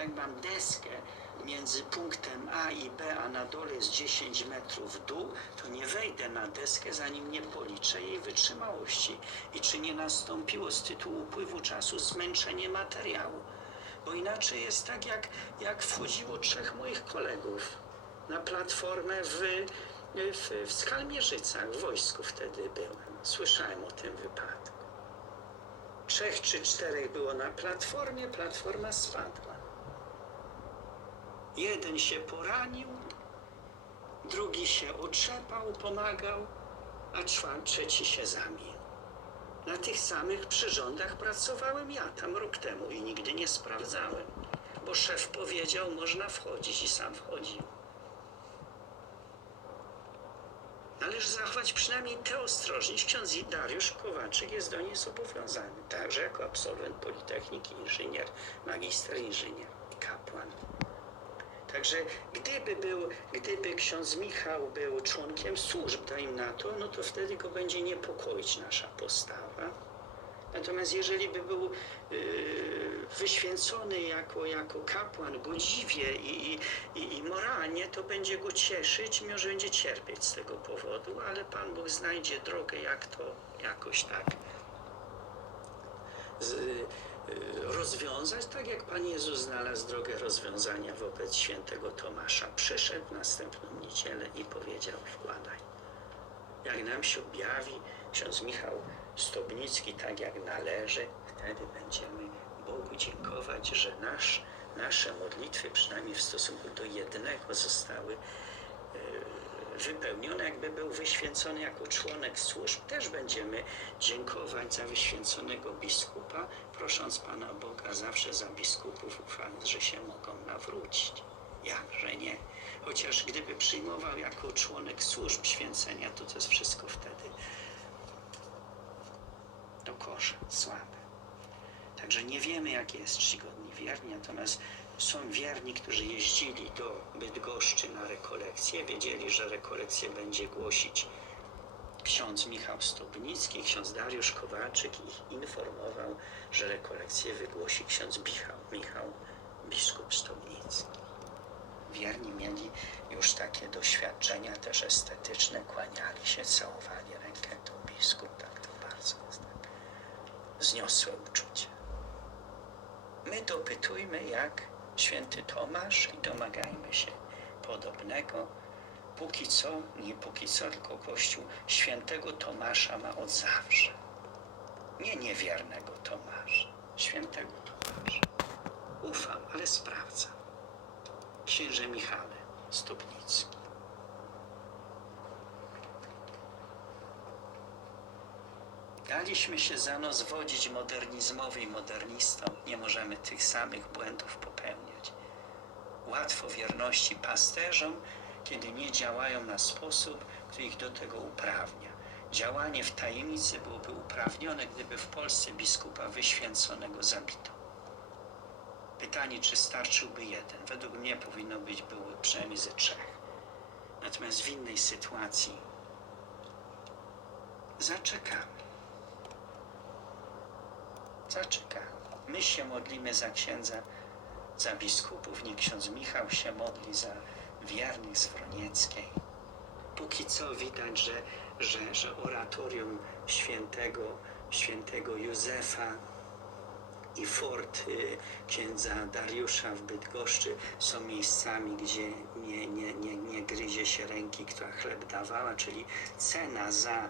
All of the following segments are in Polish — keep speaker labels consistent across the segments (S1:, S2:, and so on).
S1: Jak mam deskę między punktem A i B, a na dole jest 10 metrów w dół, to nie wejdę na deskę, zanim nie policzę jej wytrzymałości i czy nie nastąpiło z tytułu upływu czasu zmęczenie materiału. Bo inaczej jest tak, jak, jak wchodziło trzech moich kolegów na platformę w, w, w Skalmierzycach, w wojsku wtedy byłem. Słyszałem o tym wypadku. Trzech czy czterech było na platformie, platforma spadła. Jeden się poranił, drugi się otrzepał, pomagał, a trzeci się zamił. Na tych samych przyrządach pracowałem ja tam rok temu i nigdy nie sprawdzałem, bo szef powiedział, można wchodzić i sam wchodził. Należy zachować przynajmniej tę ostrożność. Ksiądz Dariusz Kowaczyk jest do niej zobowiązany, także jako absolwent Politechniki, inżynier, magister inżynier, kapłan. Także gdyby był, gdyby ksiądz Michał był członkiem służb, dajmy na to, no to wtedy go będzie niepokoić nasza postawa. Natomiast jeżeli by był yy, wyświęcony jako, jako kapłan godziwie i, i, i, moralnie, to będzie go cieszyć, mimo że będzie cierpieć z tego powodu, ale Pan Bóg znajdzie drogę, jak to jakoś tak z, rozwiązać, tak jak Pan Jezus znalazł drogę rozwiązania wobec świętego Tomasza. Przyszedł następną niedzielę i powiedział: Wkładaj. Jak nam się objawi ksiądz Michał Stobnicki, tak jak należy, wtedy będziemy Bogu dziękować, że nasz, nasze modlitwy, przynajmniej w stosunku do jednego, zostały wypełnione, jakby był wyświęcony jako członek służb. Też będziemy dziękować za wyświęconego biskupa, prosząc Pana Boga zawsze za biskupów, ufając, że się mogą nawrócić. Jakże nie? Chociaż gdyby przyjmował jako członek służb święcenia, to to jest wszystko wtedy do kosza, słabe. Także nie wiemy, jak jest czcigodni wierni, natomiast są wierni, którzy jeździli do Bydgoszczy na rekolekcje, wiedzieli, że rekolekcję będzie głosić ksiądz Michał Stobnicki, ksiądz Dariusz Kowaczyk ich informował, że rekolekcję wygłosi ksiądz Michał, Michał biskup Stobnicki. Wierni mieli już takie doświadczenia też estetyczne, kłaniali się, całowali rękę, to biskup, tak to bardzo jest tak wzniosłe uczucie. My dopytujmy jak święty Tomasz i domagajmy się podobnego. Póki co, nie póki co, tylko Kościół świętego Tomasza ma od zawsze. Nie niewiernego Tomasza, świętego Tomasza. Ufam, ale sprawdzam. Księże Michale Stopnicki. Daliśmy się za nos wodzić modernizmowi i modernistom. Nie możemy tych samych błędów popełniać. Łatwo wierności pasterzom, kiedy nie działają na sposób, który ich do tego uprawnia. Działanie w tajemnicy byłoby uprawnione, gdyby w Polsce biskupa wyświęconego zabito. Pytanie, czy starczyłby jeden? Według mnie powinno być było przynajmniej ze trzech. Natomiast w innej sytuacji zaczekamy. Zaczekamy. My się modlimy za księdza, za biskupów, nie ksiądz Michał się modli za wiernych z Wronieckiej. Póki co widać, że, że, że oratorium świętego, świętego Józefa i fort y, księdza Dariusza w Bydgoszczy są miejscami, gdzie nie, nie, nie, nie gryzie się ręki, która chleb dawała, czyli cena za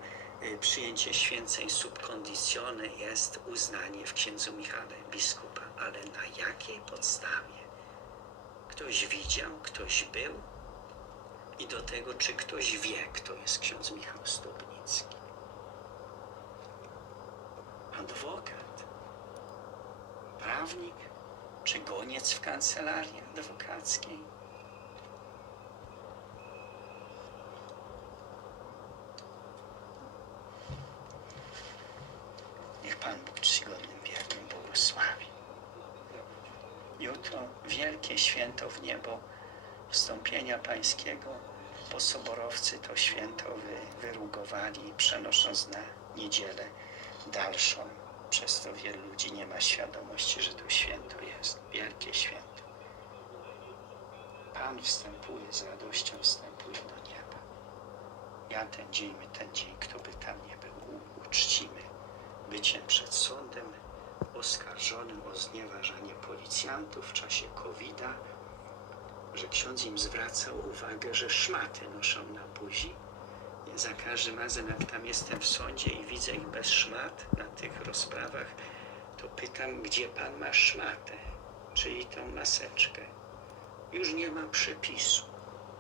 S1: przyjęcie święceń subkondicjone jest uznanie w księdzu Michale biskupa. Ale na jakiej podstawie? Ktoś widział, ktoś był i do tego, czy ktoś wie, kto jest ksiądz Michał Stopnicki. Adwokat prawnik czy goniec w kancelarii adwokackiej. Niech Pan Bóg czcigodnym wiernym błogosławi. Jutro wielkie święto w niebo Pańskiego. Posoborowcy to święto wy, wyrugowali, przenosząc na niedzielę dalszą. Przez to wielu ludzi nie ma świadomości, że to święto jest. Wielkie święto. Pan wstępuje, z radością wstępuje do nieba. Ja ten dzień, my ten dzień, kto by tam nie był, uczcimy byciem przed sądem, oskarżonym o znieważanie policjantów w czasie COVID-a, że ksiądz im zwracał uwagę, że szmaty noszą na buzi. Za każdym razem, jak tam jestem w sądzie i widzę ich bez szmat na tych rozprawach, to pytam, gdzie pan ma szmatę, czyli tą maseczkę. Już nie ma przepisu.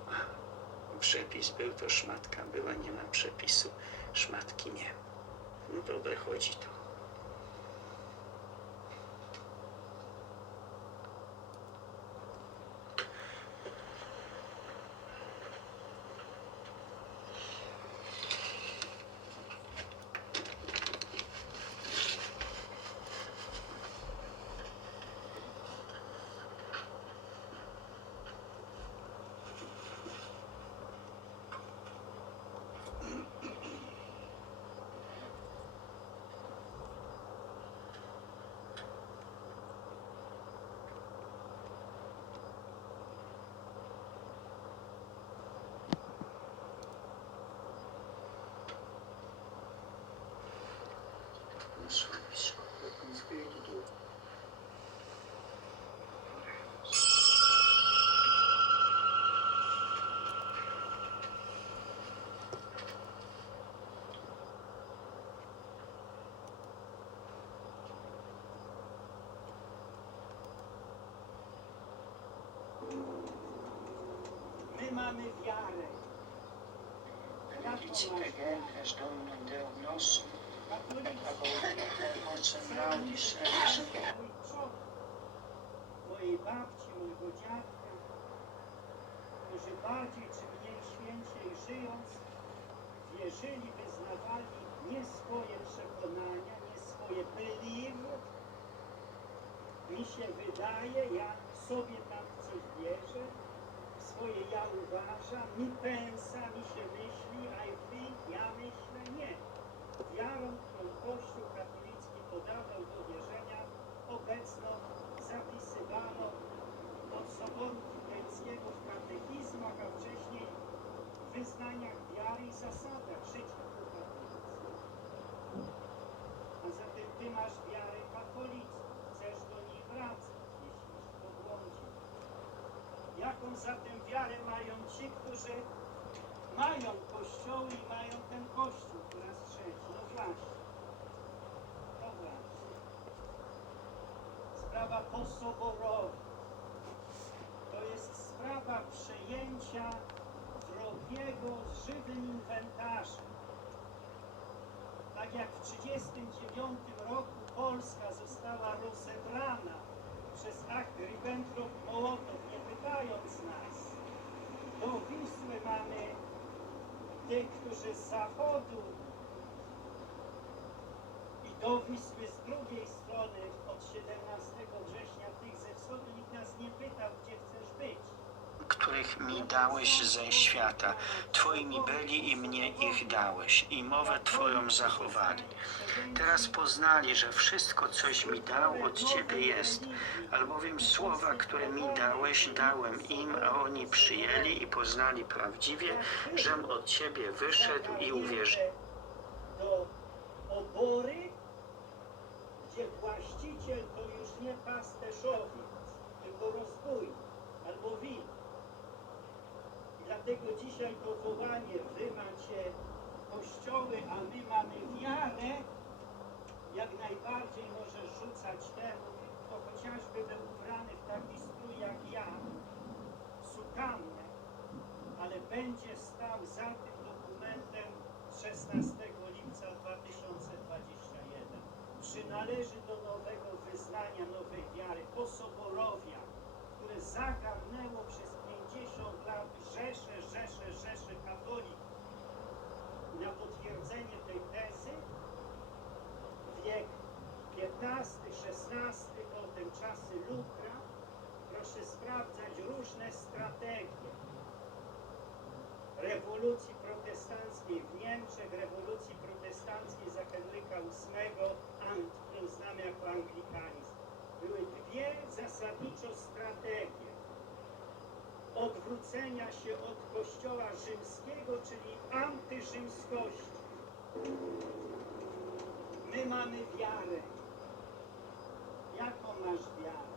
S1: A, przepis był, to szmatka była, nie ma przepisu, szmatki nie. No dobre chodzi to.
S2: My mamy wiarę.
S3: Benedicite es Dominum Deum nostrum,
S2: Katolika.
S3: ab orcem laudis eis,
S2: Mój przodek, mojej babci, mojego dziadka, którzy bardziej czy mniej święciej żyjąc, wierzyli, wyznawali nie swoje przekonania, nie swoje belief. Mi się wydaje, ja sobie tam coś wierzę, swoje ja uważam, mi pensa, mi się myśli, I think, ja myślę, nie. Wiarą, którą Kościół katolicki podawał do wierzenia, obecną zapisywano od Soboru Trydenckiego w katechizmach, a wcześniej w wyznaniach wiary i zasadach życia katolickiego. A zatem ty masz wiarę katolicką, chcesz do niej wracać, jeśli się pobłądził. Jaką zatem wiarę mają ci, którzy mają kościoły i mają ten kościół po raz trzeci? No właśnie. No właśnie. Sprawa posoborowa. To jest sprawa przejęcia wrogiego z żywym inwentarzem. Tak jak w 1939 roku Polska została rozebrana przez akt Ribbentrop-Mołotow, nie pytając nas. Do Wisły mamy tych, którzy z zachodu i do Wisły z drugiej strony od 17 września tych ze wschodu nikt nas nie pytał, gdzie chcesz być.
S1: Których mi dałeś ze świata. Twoimi byli i mnie ich dałeś, i mowę Twoją zachowali. Teraz poznali, że wszystko, coś mi dał, od Ciebie jest, albowiem słowa, które mi dałeś, dałem im, a oni przyjęli i poznali prawdziwie, żem od Ciebie wyszedł i uwierzył.
S2: Do obory, gdzie właściciel to już nie pasterzowiec, tylko rozbójnik albo win. Dlatego dzisiaj to wołanie, wy macie kościoły, a my mamy wiarę, jak najbardziej może rzucać temu, kto chociażby był ubrany w taki strój jak ja, sukannę, ale będzie stał za tym dokumentem z 16 lipca 2021. Przynależy do nowego wyznania, nowej wiary, posoborowia, które zagarnęło przez 50 lat rzesze, rzesze, rzesze katolików. Na potwierdzenie tej tezy wiek XV, XVI, potem czasy Lukra, proszę sprawdzać różne strategie rewolucji protestanckiej w Niemczech, rewolucji protestanckiej za Henryka VIII, którą znamy jako anglikanizm. Były dwie zasadniczo strategie odwrócenia się od kościoła rzymskiego, czyli antyrzymskości. My mamy wiarę. Jaką masz wiarę?